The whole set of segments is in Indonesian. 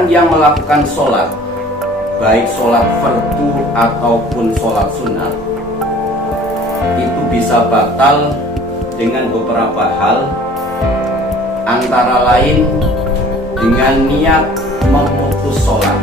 Orang yang melakukan sholat, baik sholat fardu ataupun sholat sunat, itu bisa batal dengan beberapa hal, antara lain dengan niat memutus sholat.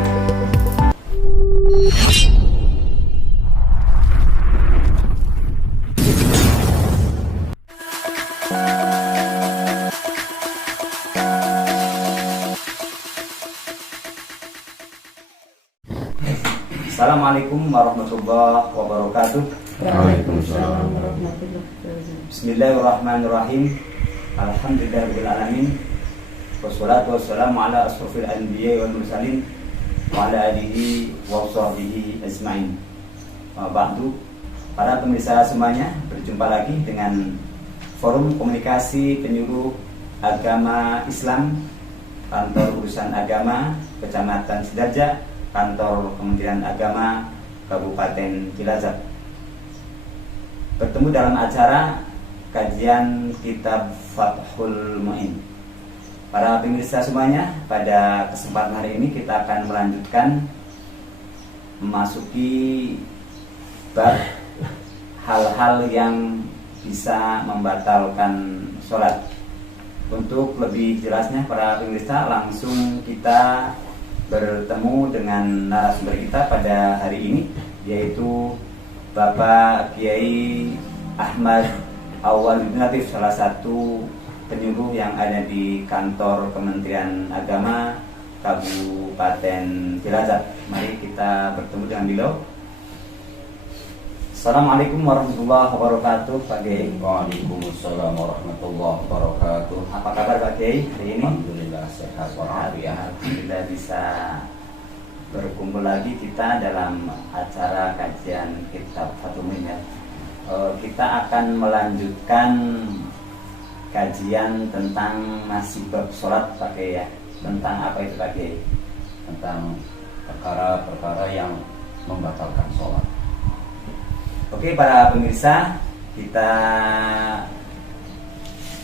Assalamualaikum warahmatullahi wabarakatuh. Waalaikumsalam warahmatullahi wabarakatuh. Bismillahirrahmanirrahim. Alhamdulillahirabbil alamin. Wassalatu wassalamu ala asrofil anbiya'i wal mursalin wa ala alihi wa sahbihi ajmain. Ba'du. Para pemirsa semuanya, berjumpa lagi dengan Forum Komunikasi Penyuluh Agama Islam Kantor Urusan Agama Kecamatan Sidarja, Kantor Kementerian Agama Kabupaten Cilacap. Bertemu dalam acara kajian kitab Fathul Mu'in. Para pemirsa semuanya, pada kesempatan hari ini kita akan melanjutkan memasuki bab hal-hal yang bisa membatalkan sholat. Untuk lebih jelasnya para pemirsa, langsung kita bertemu dengan narasumber kita pada hari ini, yaitu Bapak Kiai Ahmad Awwal Latif, salah satu penyuluh yang ada di kantor Kementerian Agama Kabupaten Cilacap. Mari kita bertemu dengan beliau. Assalamualaikum warahmatullahi wabarakatuh, Pak Kiai. Waalaikumsalam warahmatullahi wabarakatuh. Apa kabar Pak Kiai hari ini? Alhamdulillah sehat walafiat. Alhamdulillah bisa berkumpul lagi kita dalam acara kajian kitab Fathul Mu'in. Kita akan melanjutkan kajian tentang masih bab sholat Pak Kiai ya. Tentang apa itu Pak Kiai? Tentang perkara-perkara yang membatalkan sholat. Oke para pemirsa, kita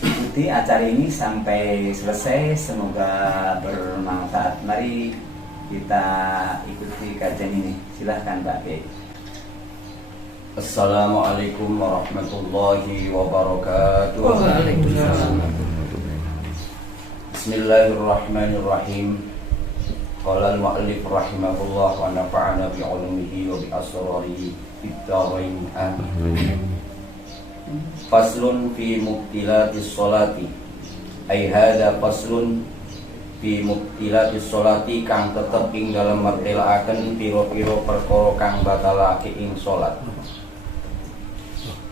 ikuti acara ini sampai selesai, semoga bermanfaat. Mari kita ikuti kajian ini. Silahkan Pak Kiai. Assalamualaikum warahmatullahi wabarakatuh. Waalaikumsalam. Bismillahirrahmanirrahim. Qala al-mu'allif rahimahullah wa nafa'ana bi'ulumihi wa bi'asrarihi fid-dharain amin. Faslun fi mubtilatis sholati. Ai hadza faslun fi mubtilatis sholati kang tetep ing dalem martelaaken pira-pira perkara kang batalake ing salat.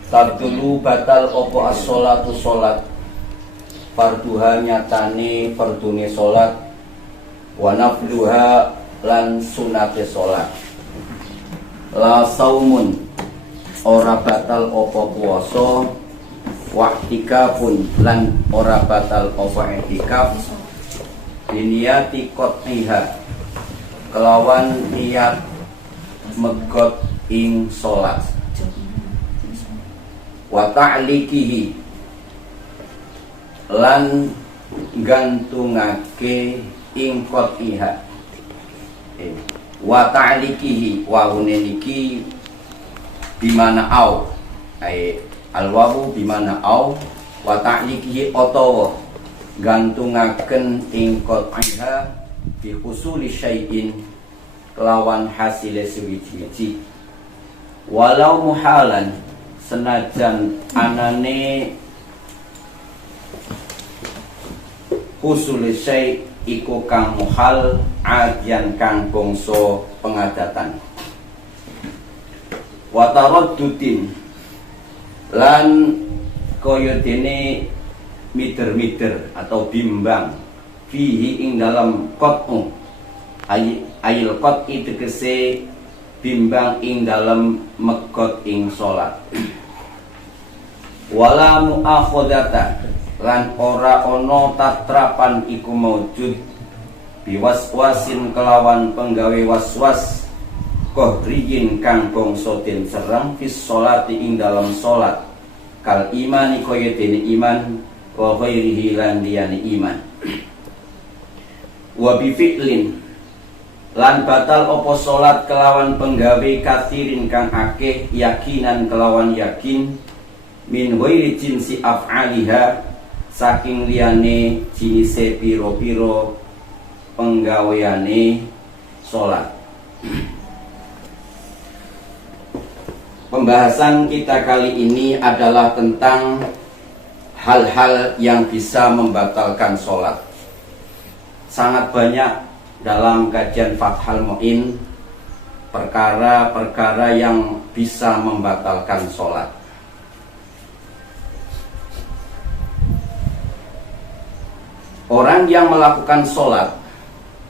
Tabdulu batal opo as-sholatu sholat. Farduha nyatane fardune sholat, wa nafluha lan sunate sholat. La saumun ora batal opo puasa, wa i'tikafun lan ora batal opo i'tikaf. Biniyati qotniha kelawan niat megot ing sholat. Wa ta'liqihi lan gantungake ing qotniha. Wa ta'liqihi wa huniki bimana au al-wawu bimana au wa ta'liqihi otawa gantungaken ing qotniha bi husuli syai'in kelawan hasile suwiji-wiji walau muhalan senajan anane husuli syai' iku kang muhal adyan kang bangsa pengadatan wa taraddutin lan kaya dene mider-mider atau bimbang fihi ing dalam qat'u ayil qat'i tegese bimbang ing dalam megot ing salat. Wala mu'akhadata lan ora ana tatrapan iku maujud biwaswasin kelawan penggawe waswas kohriyin kang bangsa den serang fis sholati ing dalam salat kal imani kaya dene iman wa ghairihi lan liyane iman wa bi fi'lin Lan batal opo solat kelawan penggawe kathirin kang akeh yakinan kelawan yakin min ghairi jinsi af'aliha saking liyane jinise piro-piro penggaweane solat. Pembahasan kita kali ini adalah tentang hal-hal yang bisa membatalkan solat. Sangat banyak dalam kajian Fathul Mu'in perkara-perkara yang bisa membatalkan sholat. Orang yang melakukan sholat,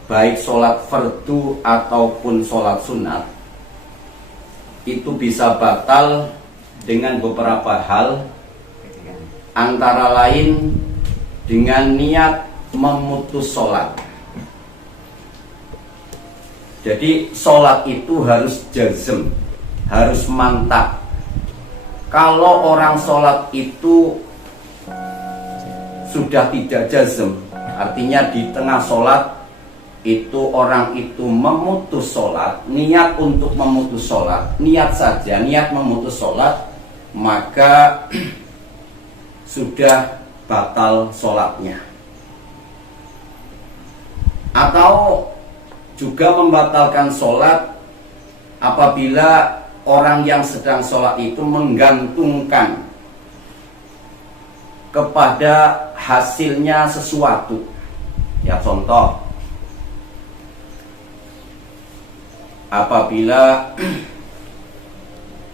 baik sholat fardu ataupun sholat sunat, itu bisa batal dengan beberapa hal, antara lain dengan niat memutus sholat. Jadi sholat itu harus jazm, harus mantap. Kalau orang sholat itu sudah tidak jazm, artinya di tengah sholat itu orang itu memutus sholat, niat untuk memutus sholat, niat saja, niat memutus sholat, maka sudah batal sholatnya. Atau juga membatalkan sholat apabila orang yang sedang sholat itu menggantungkan kepada hasilnya sesuatu. Ya, contoh, apabila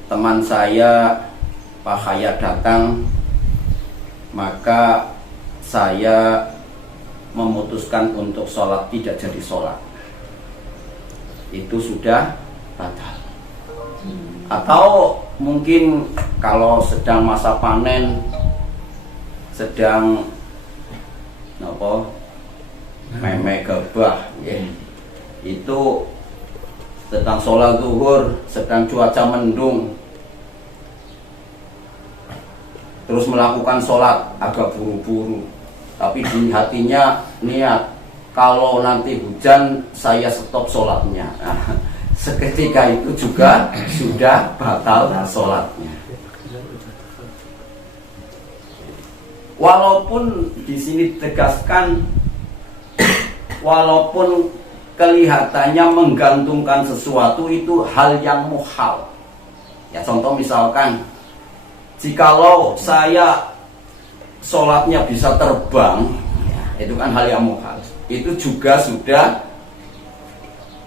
teman saya Pak Hayat datang, maka saya memutuskan untuk sholat, tidak jadi sholat, itu sudah batal. Atau mungkin kalau sedang masa panen, sedang meme gabah, ya, itu sedang sholat zuhur, sedang cuaca mendung, terus melakukan sholat agak buru-buru, tapi di hatinya niat, kalau nanti hujan saya stop sholatnya. Nah, seketika itu juga sudah batal sholatnya. Walaupun di sini ditegaskan, walaupun kelihatannya menggantungkan sesuatu itu hal yang muhal. Ya, contoh misalkan, jikalau saya sholatnya bisa terbang, ya, itu kan hal yang muhal. Itu juga sudah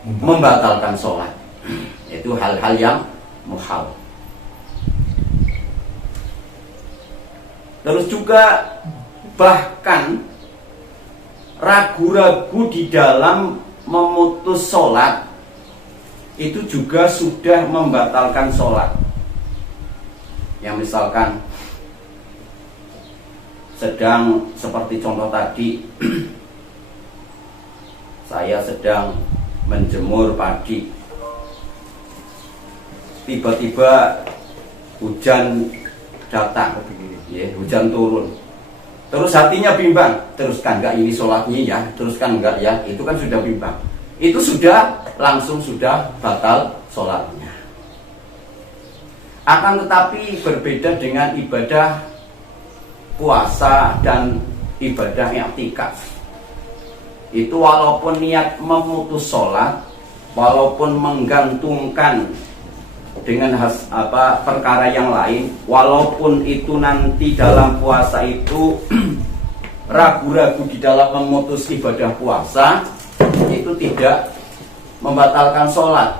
membatalkan sholat. Itu hal-hal yang muhal. Terus juga bahkan ragu-ragu di dalam memutus sholat itu juga sudah membatalkan sholat. Yang misalkan sedang seperti contoh tadi, saya sedang menjemur padi, tiba-tiba hujan datang, ya, hujan turun, terus hatinya bimbang, teruskan enggak ini sholatnya ya, teruskan enggak ya, itu kan sudah bimbang, itu sudah langsung sudah batal sholatnya. Akan tetapi berbeda dengan ibadah puasa dan ibadah i'tikaf. Itu walaupun niat memutus sholat, walaupun menggantungkan dengan perkara yang lain, walaupun itu nanti dalam puasa itu ragu-ragu di dalam memutus ibadah puasa, itu tidak membatalkan sholat.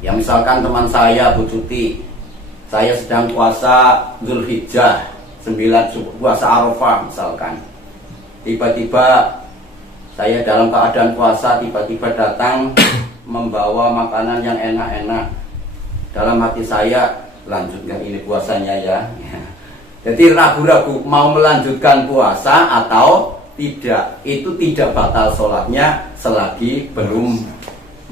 Ya, misalkan teman saya Bu Cuti, saya sedang puasa Dzulhijjah 9, puasa Arafah misalkan, tiba-tiba saya dalam keadaan puasa, tiba-tiba datang membawa makanan yang enak-enak. Dalam hati saya, lanjutkan ini puasanya ya. Jadi ragu-ragu mau melanjutkan puasa atau tidak. Itu tidak batal sholatnya selagi belum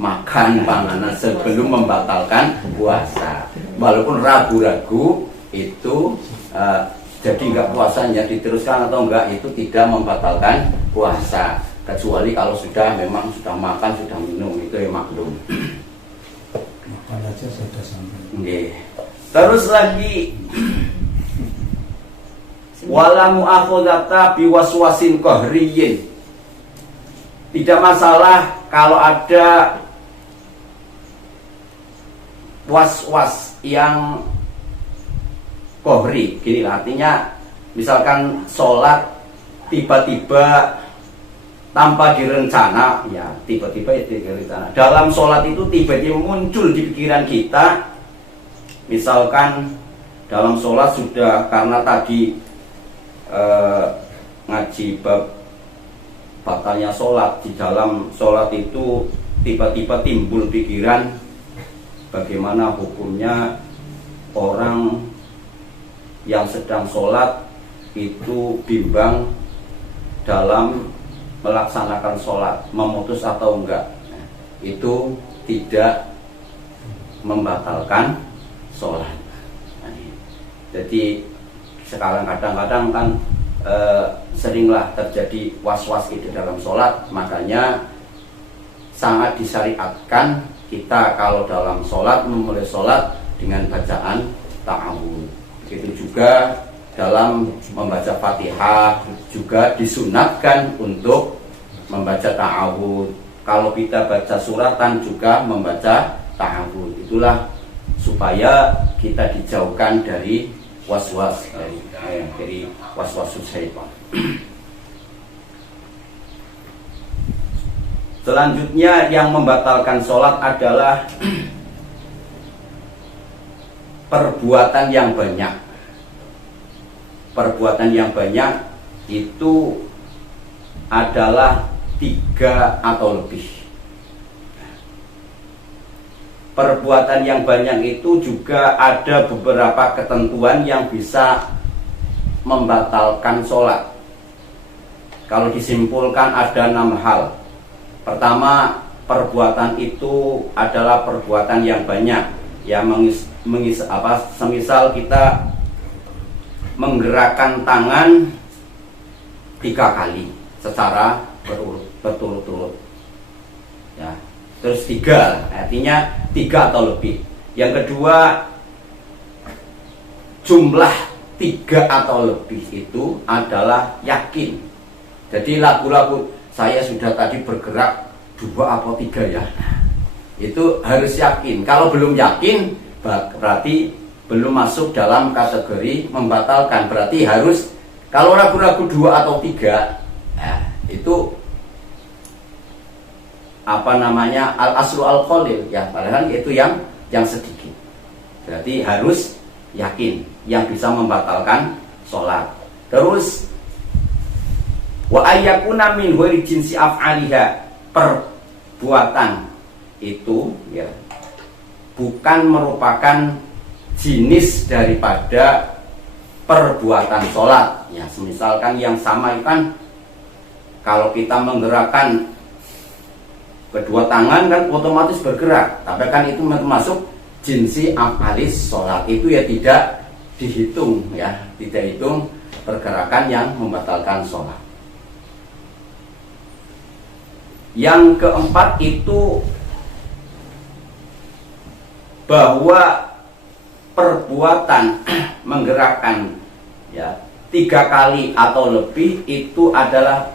makan panganan, sebelum membatalkan puasa. Walaupun ragu-ragu itu jadi enggak puasanya diteruskan atau enggak, itu tidak membatalkan puasa. kecuali kalau memang sudah makan, sudah minum, itu ya maklum. Makan aja sudah sampai. Nggih. Terus lagi wala mu'akhadzata biwaswasin qahriyin. Tidak masalah kalau ada was-was yang qahri. Gini lah, artinya misalkan sholat tiba-tiba tanpa direncana, ya tiba-tiba ya direncana. Dalam sholat itu tiba-tiba muncul di pikiran kita, misalkan dalam sholat sudah karena tadi ngaji bab batalnya sholat, di dalam sholat itu tiba-tiba timbul pikiran bagaimana hukumnya orang yang sedang sholat itu bimbang dalam melaksanakan sholat, memutus atau enggak. Itu tidak membatalkan sholat. Jadi sekarang kadang-kadang kan seringlah terjadi was-was itu dalam sholat, makanya sangat disyariatkan kita kalau dalam sholat memulai sholat dengan bacaan ta'awudz. Begitu juga dalam membaca Fatihah juga disunatkan untuk membaca ta'awudz. Kalau kita baca suratan juga membaca ta'awudz. Itulah supaya kita dijauhkan dari was-was, dari was-was syaitan. Selanjutnya yang membatalkan sholat adalah perbuatan yang banyak. Perbuatan yang banyak itu adalah 3 atau lebih. Perbuatan yang banyak itu juga ada beberapa ketentuan yang bisa membatalkan sholat. Kalau disimpulkan ada 6 hal. Pertama, perbuatan itu adalah perbuatan yang banyak, yang semisal kita menggerakkan tangan 3 kali secara berturut-turut. Ya. Terus 3, artinya 3 atau lebih. Yang kedua, jumlah 3 atau lebih itu adalah yakin. Jadi lagu-lagu saya sudah tadi bergerak 2 atau 3 ya. Itu harus yakin. Kalau belum yakin berarti belum masuk dalam kategori membatalkan. Berarti harus, kalau ragu-ragu 2 atau 3, itu al-aslu al-qalil ya, padahal itu yang sedikit. Berarti harus yakin yang bisa membatalkan sholat. Terus wa ayyakuna min ghairi jinsi af'aliha, perbuatan itu ya bukan merupakan jenis daripada perbuatan sholat. Ya, misalkan yang sama itu kan kalau kita menggerakkan kedua tangan kan otomatis bergerak, tapi kan itu termasuk jinsi afalis sholat, itu ya tidak dihitung ya, tidak hitung pergerakan yang membatalkan sholat. Yang keempat itu bahwa perbuatan menggerakkan ya 3 kali atau lebih itu adalah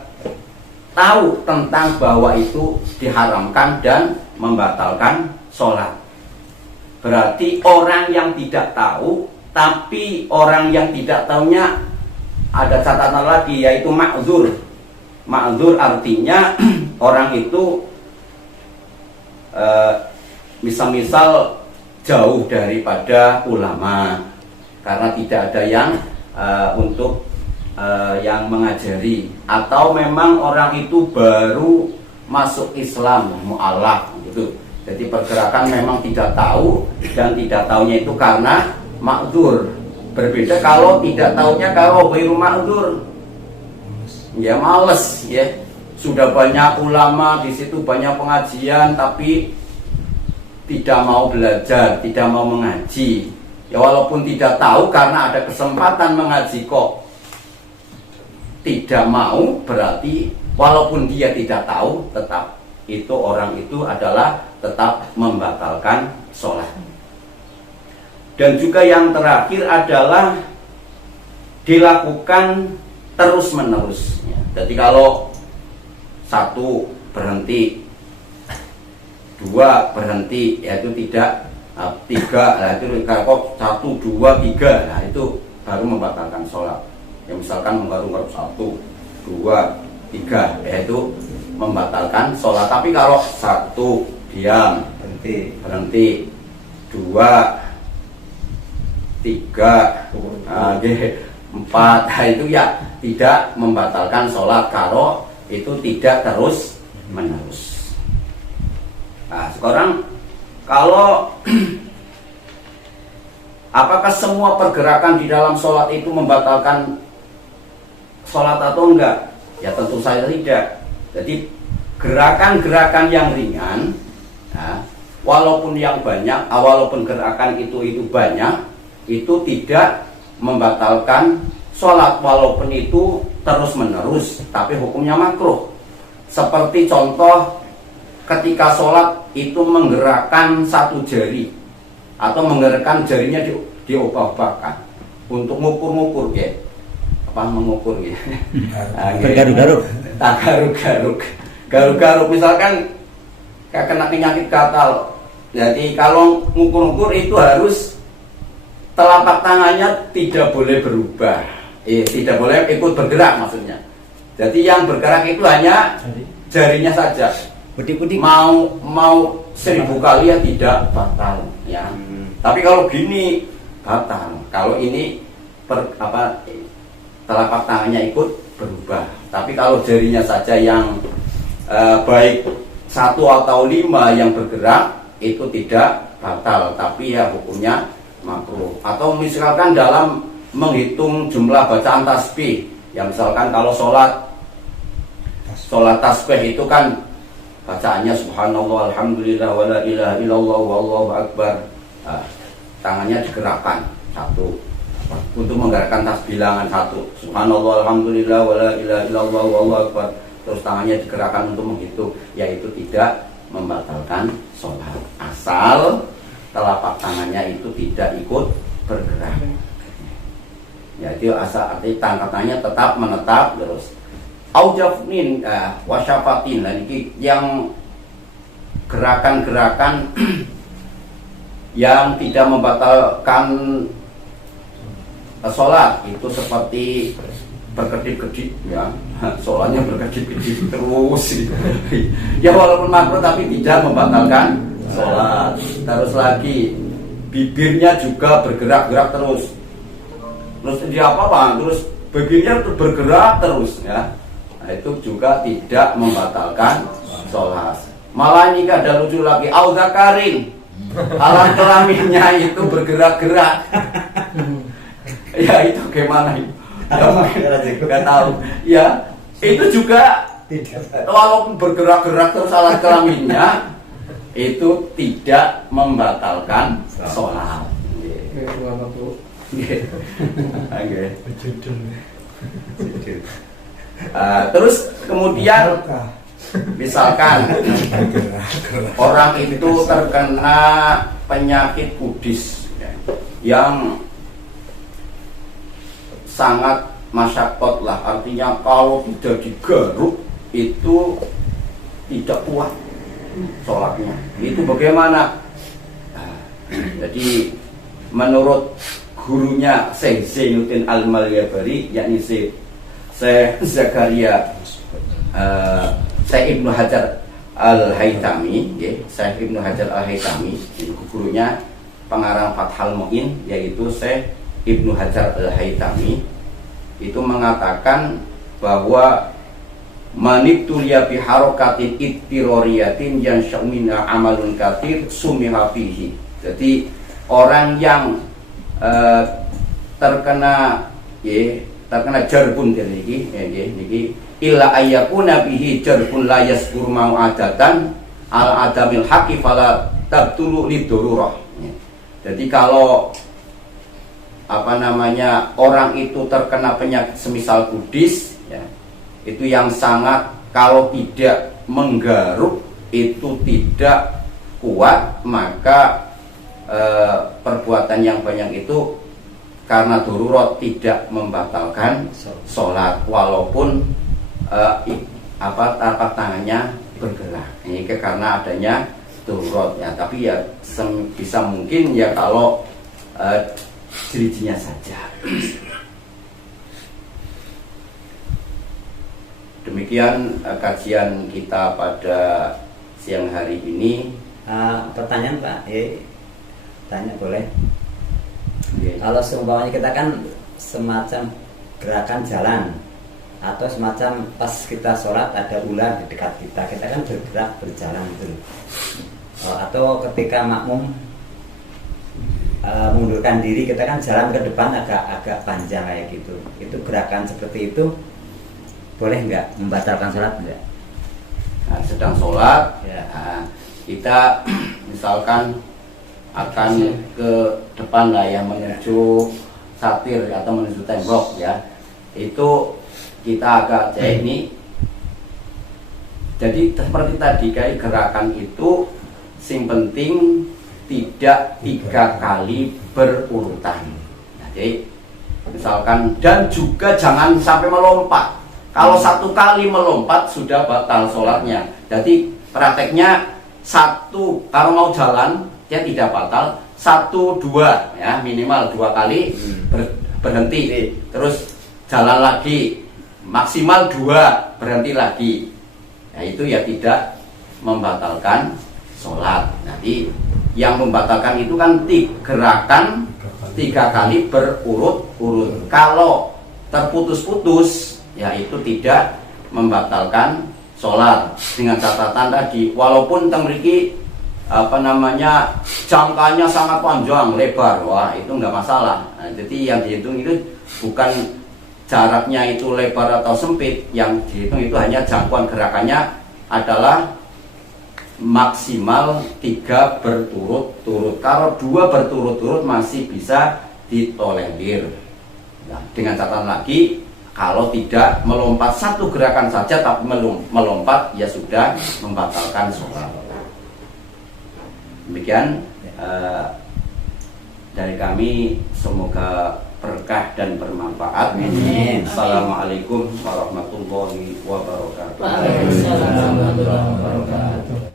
tahu tentang bahwa itu diharamkan dan membatalkan sholat. Berarti orang yang tidak tahu, tapi orang yang tidak tahunya ada catatan lagi, yaitu ma'dzur. Ma'dzur artinya orang itu misal jauh daripada ulama karena tidak ada yang untuk yang mengajari, atau memang orang itu baru masuk Islam, mu'alaf gitu. Jadi pergerakan memang tidak tahu, dan tidak tahunya itu karena ma'dzur. Berbeda kalau tidak tahunya kalau ghairu ma'dzur, ya males ya. Sudah banyak ulama di situ, banyak pengajian, tapi tidak mau belajar, tidak mau mengaji. Ya walaupun tidak tahu, karena ada kesempatan mengaji kok tidak mau, berarti walaupun dia tidak tahu, tetap itu orang itu adalah tetap membatalkan sholat. Dan juga yang terakhir adalah dilakukan terus menerus. Jadi kalau satu berhenti, dua berhenti, yaitu tidak, tiga, nah itu kalau 1, 2, 3, nah itu baru membatalkan sholat. Ya misalkan menggaruk-garuk 1, 2, 3, yaitu membatalkan sholat. Tapi kalau 1 diam, berhenti, 2, 3, 4, nah itu ya tidak membatalkan sholat kalau itu tidak terus menerus. Nah sekarang kalau apakah semua pergerakan di dalam sholat itu membatalkan sholat atau enggak? Ya tentu saja tidak. Jadi gerakan-gerakan yang ringan, nah, walaupun yang banyak, walaupun gerakan itu banyak, itu tidak membatalkan sholat, walaupun itu terus menerus, tapi hukumnya makruh. Seperti contoh ketika sholat itu menggerakkan 1 jari atau menggerakkan jarinya diubah-ubahkan untuk ngukur-ngukur ya, apa mengukur ya, garuk-garuk misalkan kayak kena penyakit gatal. Jadi kalau ngukur-ngukur itu harus telapak tangannya tidak boleh berubah, tidak boleh ikut bergerak maksudnya. Jadi yang bergerak itu hanya jarinya saja. Mau 1000 kali ya tidak batal ya. Tapi kalau gini batal. Kalau ini telapak tangannya ikut berubah. Tapi kalau jarinya saja yang baik 1 atau 5 yang bergerak itu tidak batal, tapi ya hukumnya makruh. Atau misalkan dalam menghitung jumlah bacaan tasbih, ya misalkan kalau sholat tasbih itu kan bacaannya subhanallah alhamdulillah wala ilaha illallah wallahu akbar. Nah, tangannya digerakkan 1 untuk menggerakkan tasbilangan 1 subhanallah alhamdulillah wala ilaha illallah wallahu akbar, terus tangannya digerakkan untuk menghitung, yaitu tidak membatalkan sholat asal telapak tangannya itu tidak ikut bergerak. Ya itu asal arti tangannya tetap menetap terus. Aujafnin wasyafatin, yang gerakan-gerakan yang tidak membatalkan sholat itu seperti berkedip-kedip ya, sholatnya berkedip-kedip terus ya walaupun makruh tapi tidak membatalkan sholat. Terus lagi bibirnya juga bergerak-gerak terus dia terus bibirnya bergerak terus ya, nah, itu juga tidak membatalkan sholat. Malah ini ada lucu lagi, auzakarin, alat kelaminnya itu bergerak-gerak ya itu gimana itu? Nggak tahu ya, itu juga walaupun bergerak-gerak terus alat kelaminnya itu tidak membatalkan sholat. Terus kemudian misalkan orang itu terkena penyakit kudis yang sangat masyakot lah, artinya kalau tidak digaruk itu tidak kuat sholatnya. Itu bagaimana? Jadi menurut gurunya Syekh Zainuddin Al-Malyabari, yakni Syekh Zakaria Syekh Ibnu Hajar Al-Haytami, Syekh Ibnu Hajar Al-Haytami, gurunya pengarang Fathul Mu'in, yaitu Syekh Ibnu Hajar Al-Haytami, itu mengatakan bahwa manibtuliya bi harokatin ittiroriyatin yansha'u minha amalun katsir sumiha fihi. Jadi orang yang terkena jarbun niki illa ayyakuna bihi jarbun la yaskur mau'adatan al adamil haqqi fala tabtulu lidururah. Jadi kalau orang itu terkena penyakit semisal kudis ya, itu yang sangat kalau tidak menggaruk itu tidak kuat, maka perbuatan yang banyak itu karena darurat tidak membatalkan sholat walaupun telapak tangannya bergerak. Ini karena adanya darurat ya. Tapi ya bisa mungkin ya kalau jari-jarinya saja. Demikian kajian kita pada siang hari ini. Pertanyaan Pak, tanya boleh? Okay. Kalau seumpamanya kita kan semacam gerakan jalan atau semacam pas kita sholat ada ular di dekat kita kan bergerak berjalan gitu. Atau ketika makmum mengundurkan diri, kita kan jalan ke depan agak panjang kayak gitu. Itu gerakan seperti itu boleh nggak membatalkan sholat nggak? Nah, sedang sholat, Ya. nah, kita misalkan akan ke depan lah ya, menuju satir atau menuju tembok ya, itu kita agak ini. Jadi seperti tadi kayak gerakan itu, sing penting tidak 3 kali berurutan. Nah, jadi misalkan, dan juga jangan sampai melompat. Kalau 1 kali melompat sudah batal sholatnya. Jadi prakteknya 1, kalau mau jalan dia tidak batal, 1, 2 ya, minimal 2 kali berhenti, terus jalan lagi, maksimal 2 berhenti lagi. Nah, itu ya tidak membatalkan sholat. Nanti yang membatalkan itu kan gerakan 3 kali berurut-urut. Kalau terputus-putus ya itu tidak membatalkan sholat. Dengan catatan tadi, walaupun temriki jangkanya sangat panjang lebar, wah itu nggak masalah. Nah, jadi yang dihitung itu bukan jaraknya itu lebar atau sempit, yang dihitung itu hanya jangkauan gerakannya adalah maksimal 3 berturut-turut. Kalau 2 berturut-turut masih bisa ditolerir. Nah, dengan catatan lagi, kalau tidak melompat 1 gerakan saja tapi melompat ya sudah membatalkan sholat. Demikian dari kami, semoga berkah dan bermanfaat. Amin. Assalamualaikum warahmatullahi wabarakatuh. Waalaikumsalam warahmatullahi wabarakatuh.